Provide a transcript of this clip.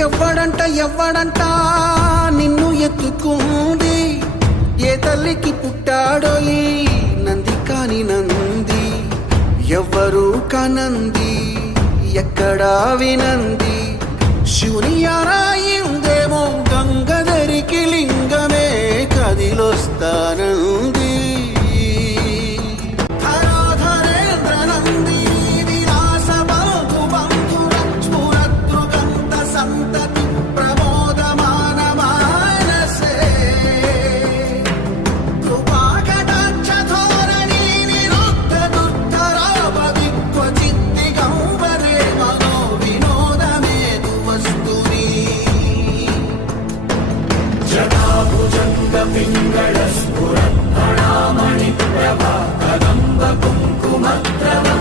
ఎవ్వడంట నిన్ను ఎత్తుకుంది, ఏ తల్లికి పుట్టాడో ఈ నంది కాని నంది, ఎవ్వరూ కానంది ఎక్కడా వినంది, శివుని ఆరాయిందేమో గంగధరికి లింగమే కదిలొస్తానంది. पिङ्गळस्फुरत्फणामणिप्रभा कदम्ब कुङ्कुमत्रव